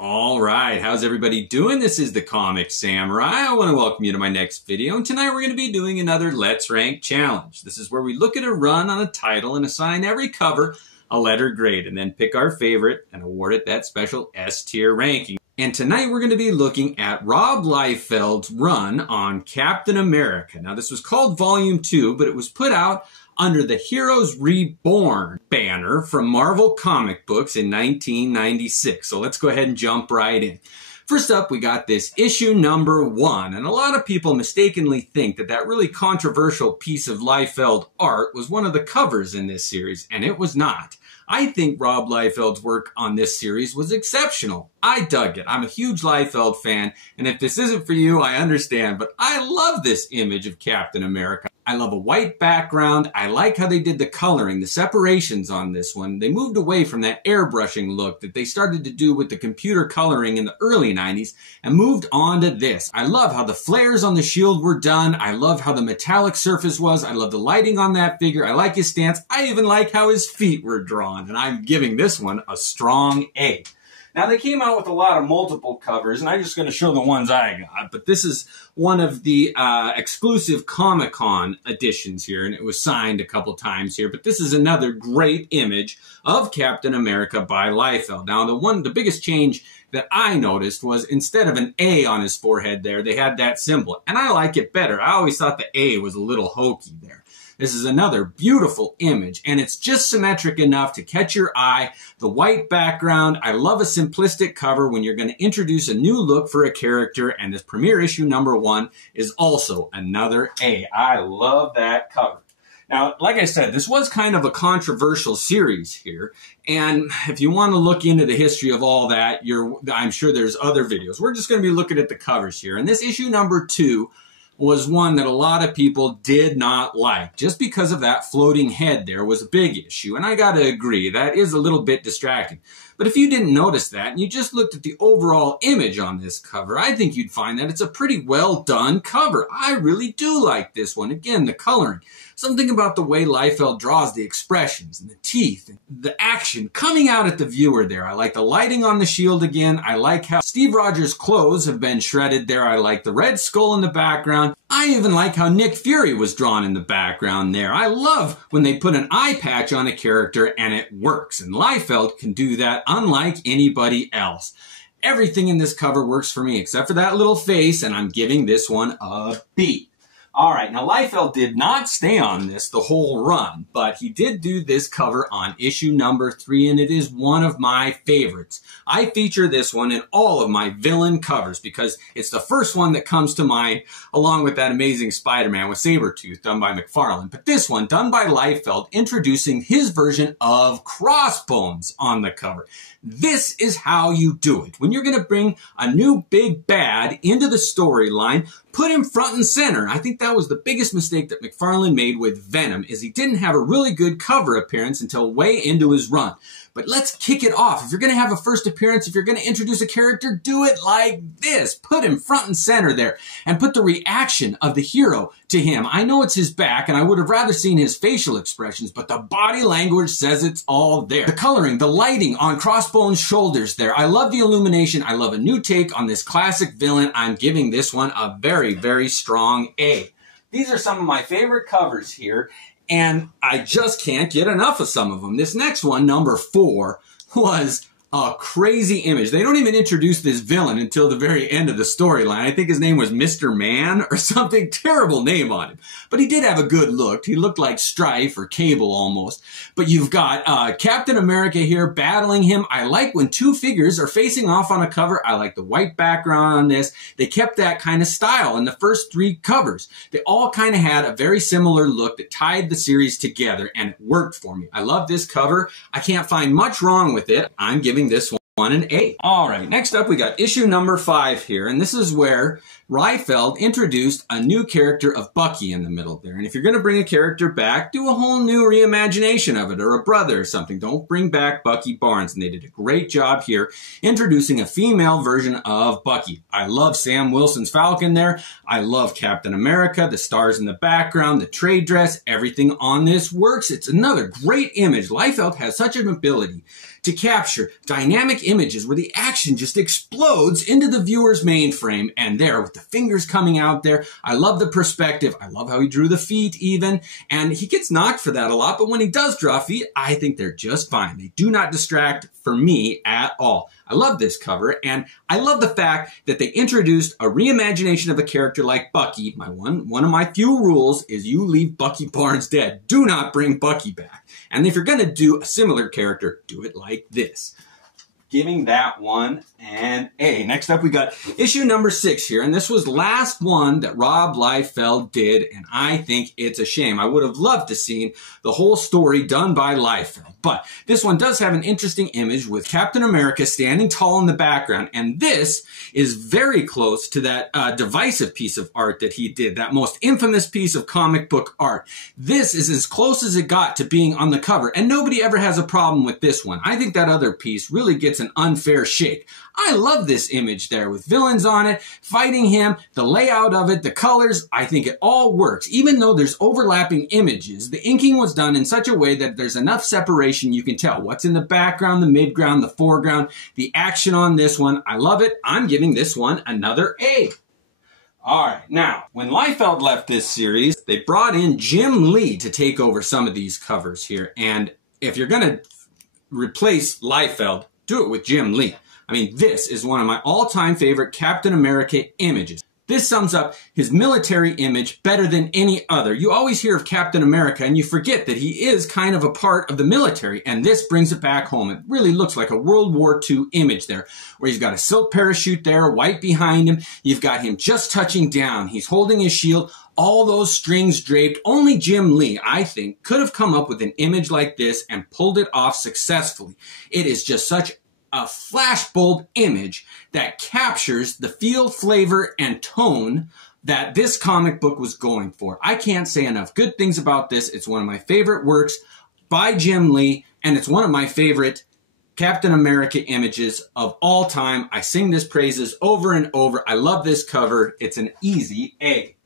All right, how's everybody doing? This is the Comic Samurai. I want to welcome you to my next video, and tonight we're going to be doing another Let's Rank challenge. This is where we look at a run on a title and assign every cover a letter grade, and then pick our favorite and award it that special S-tier ranking. And tonight we're going to be looking at Rob Liefeld's run on Captain America. Now this was called Volume 2, but it was put out under the Heroes Reborn banner from Marvel Comic Books in 1996. So let's go ahead and jump right in. First up, we got this issue number 1, and a lot of people mistakenly think that that really controversial piece of Liefeld art was one of the covers in this series, and it was not. I think Rob Liefeld's work on this series was exceptional. I dug it. I'm a huge Liefeld fan, and if this isn't for you, I understand, but I love this image of Captain America. I love a white background. I like how they did the coloring, the separations on this one. They moved away from that airbrushing look that they started to do with the computer coloring in the early 90s and moved on to this. I love how the flares on the shield were done. I love how the metallic surface was. I love the lighting on that figure. I like his stance. I even like how his feet were drawn, and I'm giving this one a strong A. Now, they came out with a lot of multiple covers, and I'm just going to show the ones I got, but this is one of the exclusive Comic-Con editions here, and it was signed a couple times here, but this is another great image of Captain America by Liefeld. Now, the biggest change that I noticed was instead of an A on his forehead there, they had that symbol, and I like it better. I always thought the A was a little hokey there. This is another beautiful image, and it's just symmetric enough to catch your eye. The white background, I love a simplistic cover when you're going to introduce a new look for a character, and this premiere issue number 1 is also another A. I love that cover. Now, like I said, this was kind of a controversial series here, and if you want to look into the history of all that, I'm sure there's other videos. We're just going to be looking at the covers here, and this issue number 2 was one that a lot of people did not like. Just because of that floating head there was a big issue, and I gotta agree, that is a little bit distracting. But if you didn't notice that, and you just looked at the overall image on this cover, I think you'd find that it's a pretty well done cover. I really do like this one. Again, the coloring. Something about the way Liefeld draws the expressions and the teeth, and the action coming out at the viewer there. I like the lighting on the shield again. I like how Steve Rogers' clothes have been shredded there. I like the red skull in the background. I even like how Nick Fury was drawn in the background there. I love when they put an eye patch on a character and it works. And Liefeld can do that unlike anybody else. Everything in this cover works for me except for that little face, and I'm giving this one a B. All right, now Liefeld did not stay on this the whole run, but he did do this cover on issue number 3, and it is one of my favorites. I feature this one in all of my villain covers because it's the first one that comes to mind, along with that amazing Spider-Man with Sabretooth done by McFarlane. But this one, done by Liefeld, introducing his version of Crossbones on the cover. This is how you do it. When you're going to bring a new big bad into the storyline, put him front and center. I think that was the biggest mistake that McFarlane made with Venom, is he didn't have a really good cover appearance until way into his run. But let's kick it off. If you're going to have a first appearance, if you're going to introduce a character, do it like this. Put him front and center there and put the reaction of the hero to him. I know it's his back, and I would have rather seen his facial expressions, but the body language says it's all there. The coloring, the lighting on Crossbones' shoulders there. I love the illumination. I love a new take on this classic villain. I'm giving this one a very, very strong A. These are some of my favorite covers here, and I just can't get enough of some of them. This next one, number 4, was a crazy image. They don't even introduce this villain until the very end of the storyline. I think his name was Mr. Man or something. Terrible name on him. But he did have a good look. He looked like Strife or Cable almost. But you've got Captain America here battling him. I like when two figures are facing off on a cover. I like the white background on this. They kept that kind of style in the first 3 covers. They all kind of had a very similar look that tied the series together, and it worked for me. I love this cover. I can't find much wrong with it. I'm giving this one an A. All right, next up we got issue number 5 here, and this is where Liefeld introduced a new character of Bucky in the middle there. And if you're going to bring a character back, do a whole new reimagination of it, or a brother or something. Don't bring back Bucky Barnes. And they did a great job here introducing a female version of Bucky. I love Sam Wilson's Falcon there. I love Captain America, the stars in the background, the trade dress, everything on this works. It's another great image. Liefeld has such an ability to capture dynamic images where the action just explodes into the viewer's mainframe, and there with the fingers coming out there. I love the perspective. I love how he drew the feet even, and he gets knocked for that a lot, but when he does draw feet, I think they're just fine. They do not distract for me at all. I love this cover, and I love the fact that they introduced a reimagination of a character like Bucky. One of my few rules is you leave Bucky Barnes dead. Do not bring Bucky back. And if you're going to do a similar character, do it like this. Giving that one an A. Next up, we got issue number 6 here. And this was the last one that Rob Liefeld did. And I think it's a shame. I would have loved to seen the whole story done by Liefeld. But this one does have an interesting image with Captain America standing tall in the background. And this is very close to that divisive piece of art that he did. That most infamous piece of comic book art. This is as close as it got to being on the cover. And nobody ever has a problem with this one. I think that other piece really gets an unfair shake. I love this image there with villains on it, fighting him, the layout of it, the colors. I think it all works. Even though there's overlapping images, the inking was done in such a way that there's enough separation you can tell what's in the background, the midground, the foreground, the action on this one. I love it. I'm giving this one another A. All right, now, when Liefeld left this series, they brought in Jim Lee to take over some of these covers here. And if you're going to replace Liefeld, do it with Jim Lee. I mean, this is one of my all-time favorite Captain America images. This sums up his military image better than any other. You always hear of Captain America and you forget that he is kind of a part of the military, and this brings it back home. It really looks like a World War II image there, where he's got a silk parachute there, white behind him. You've got him just touching down. He's holding his shield, all those strings draped. Only Jim Lee, I think, could have come up with an image like this and pulled it off successfully. It is just such a flashbulb image that captures the feel, flavor, and tone that this comic book was going for. I can't say enough good things about this. It's one of my favorite works by Jim Lee, and it's one of my favorite Captain America images of all time. I sing this praises over and over. I love this cover. It's an easy A.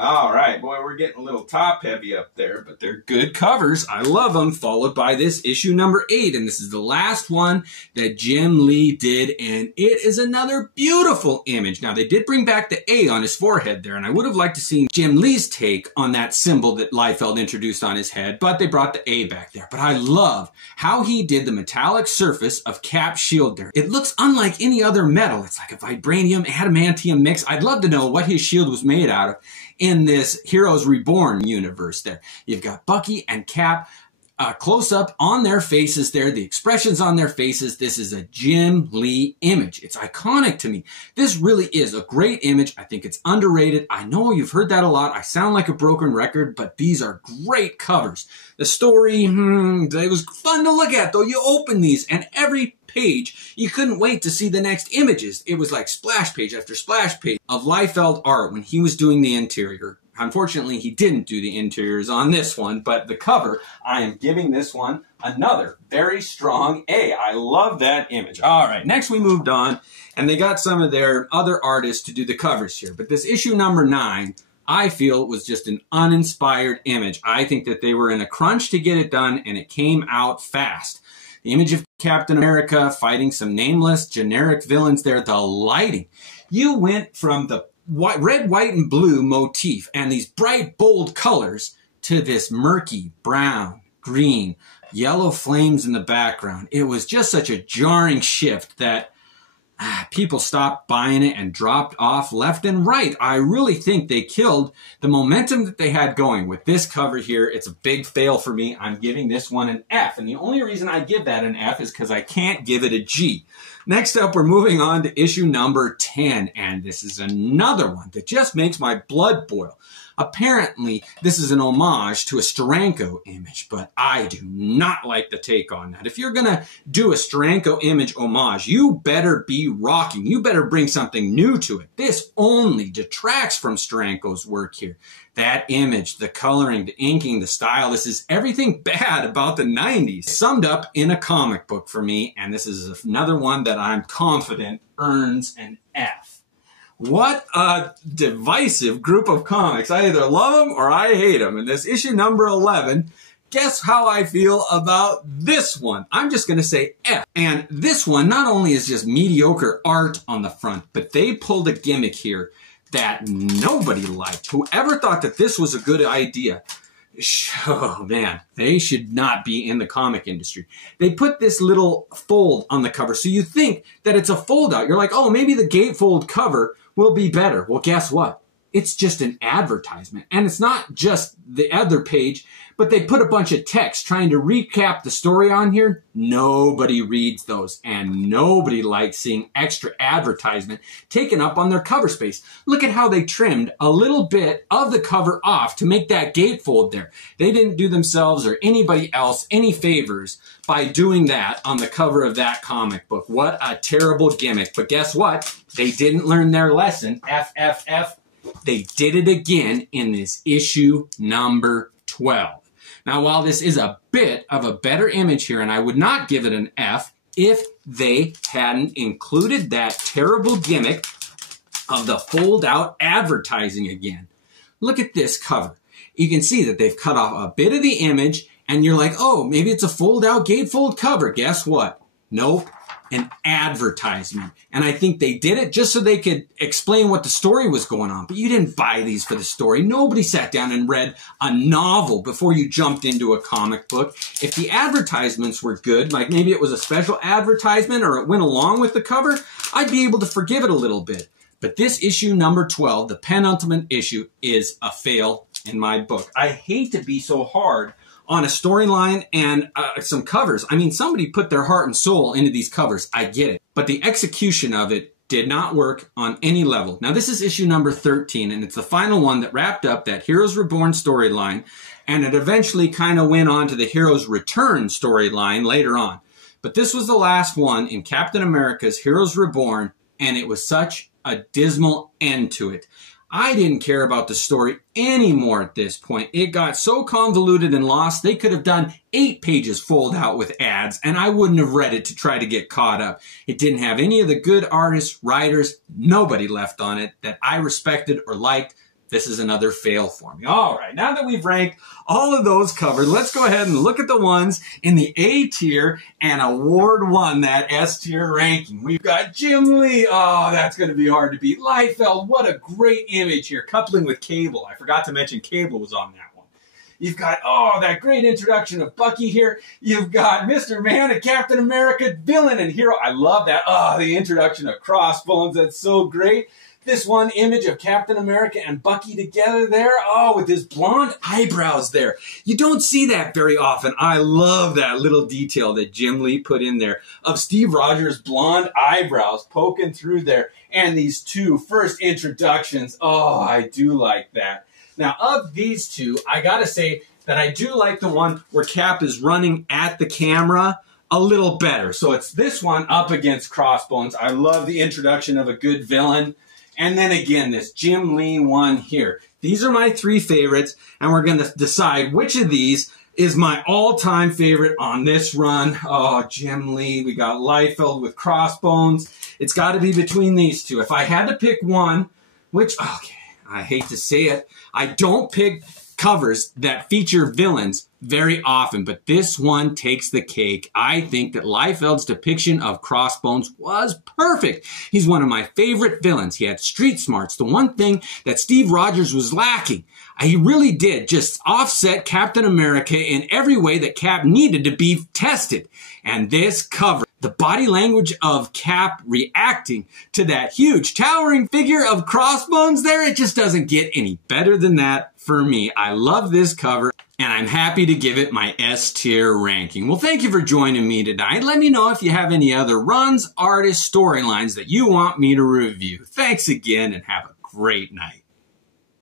All right, boy, we're getting a little top heavy up there, but they're good covers. I love them. Followed by this issue number 8, and this is the last one that Jim Lee did, and it is another beautiful image. Now, they did bring back the A on his forehead there, and I would have liked to see Jim Lee's take on that symbol that Liefeld introduced on his head, but they brought the A back there. But I love how he did the metallic surface of Cap's shield there. It looks unlike any other metal. It's like a vibranium, adamantium mix. I'd love to know what his shield was made out of in this Heroes Reborn universe there. You've got Bucky and Cap close up on their faces there, the expressions on their faces. This is a Jim Lee image. It's iconic to me. This really is a great image. I think it's underrated. I know you've heard that a lot. I sound like a broken record, but these are great covers. The story, it was fun to look at though. You open these and every page, you couldn't wait to see the next images. It was like splash page after splash page of Liefeld art when he was doing the interior. Unfortunately, he didn't do the interiors on this one, but the cover, I am giving this one another very strong A. I love that image. All right, next we moved on, and they got some of their other artists to do the covers here. But this issue number 9, I feel was just an uninspired image. I think that they were in a crunch to get it done, and it came out fast. The image of Captain America fighting some nameless generic villains there, the lighting. You went from the red, white, and blue motif and these bright, bold colors to this murky brown, green, yellow flames in the background. It was just such a jarring shift that people stopped buying it and dropped off left and right. I really think they killed the momentum that they had going with this cover here. It's a big fail for me. I'm giving this one an F. And the only reason I give that an F is because I can't give it a G. Next up, we're moving on to issue number 10. And this is another one that just makes my blood boil. Apparently, this is an homage to a Steranko image, but I do not like the take on that. If you're going to do a Steranko image homage, you better be rocking. You better bring something new to it. This only detracts from Steranko's work here. That image, the coloring, the inking, the style, this is everything bad about the 90s. Summed up in a comic book for me, and this is another one that I'm confident earns an F. What a divisive group of comics. I either love them or I hate them. And this issue number 11, guess how I feel about this one? I'm just going to say F. And this one not only is just mediocre art on the front, but they pulled a gimmick here that nobody liked. Whoever thought that this was a good idea, oh man, they should not be in the comic industry. They put this little fold on the cover, so you think that it's a fold out. You're like, oh, maybe the gatefold cover will be better. Well, guess what? It's just an advertisement. And it's not just the other page, but they put a bunch of text trying to recap the story on here. Nobody reads those, and nobody likes seeing extra advertisement taken up on their cover space. Look at how they trimmed a little bit of the cover off to make that gatefold there. They didn't do themselves or anybody else any favors by doing that on the cover of that comic book. What a terrible gimmick. But guess what? They didn't learn their lesson. FFF. They did it again in this issue number 12. Now, while this is a bit of a better image here, and I would not give it an F if they hadn't included that terrible gimmick of the fold-out advertising again. Look at this cover. You can see that they've cut off a bit of the image, and you're like, oh, maybe it's a fold-out gatefold cover. Guess what? Nope. An advertisement. And I think they did it just so they could explain what the story was going on. But you didn't buy these for the story. Nobody sat down and read a novel before you jumped into a comic book. If the advertisements were good, like maybe it was a special advertisement or it went along with the cover, I'd be able to forgive it a little bit. But this issue number 12, the penultimate issue, is a fail in my book. I hate to be so hard on a storyline and some covers. I mean, somebody put their heart and soul into these covers. I get it. But the execution of it did not work on any level. Now, this is issue number 13, and it's the final one that wrapped up that Heroes Reborn storyline, and it eventually kind of went on to the Heroes Return storyline later on. But this was the last one in Captain America's Heroes Reborn, and it was such a dismal end to it. I didn't care about the story anymore at this point. It got so convoluted and lost, they could have done 8 pages fold out with ads, and I wouldn't have read it to try to get caught up. It didn't have any of the good artists, writers, nobody left on it that I respected or liked. This is another fail for me. All right, now that we've ranked all of those covered, let's go ahead and look at the ones in the A tier and award one that S tier ranking. We've got Jim Lee. Oh, that's going to be hard to beat. Liefeld, what a great image here, coupling with Cable. I forgot to mention Cable was on that one. You've got, oh, that great introduction of Bucky here. You've got Mr. Man, a Captain America villain and hero. I love that. Oh, the introduction of Crossbones. That's so great. This one image of Captain America and Bucky together there. Oh, with his blonde eyebrows there. You don't see that very often. I love that little detail that Jim Lee put in there of Steve Rogers' blonde eyebrows poking through there. And these two first introductions. Oh, I do like that. Now, of these two, I gotta say that I do like the one where Cap is running at the camera a little better. So it's this one up against Crossbones. I love the introduction of a good villain. And then again, this Jim Lee one here. These are my 3 favorites, and we're going to decide which of these is my all-time favorite on this run. Oh, Jim Lee. We got Liefeld with Crossbones. It's got to be between these two. If I had to pick one, which, okay, I hate to say it, I don't pick covers that feature villains very often, but this one takes the cake. I think that Liefeld's depiction of Crossbones was perfect. He's one of my favorite villains. He had street smarts, the one thing that Steve Rogers was lacking. He really did just offset Captain America in every way that Cap needed to be tested. And this cover, the body language of Cap reacting to that huge towering figure of Crossbones there, it just doesn't get any better than that for me. I love this cover, and I'm happy to give it my S tier ranking. Well, thank you for joining me tonight. Let me know if you have any other runs, artists, storylines that you want me to review. Thanks again, and have a great night.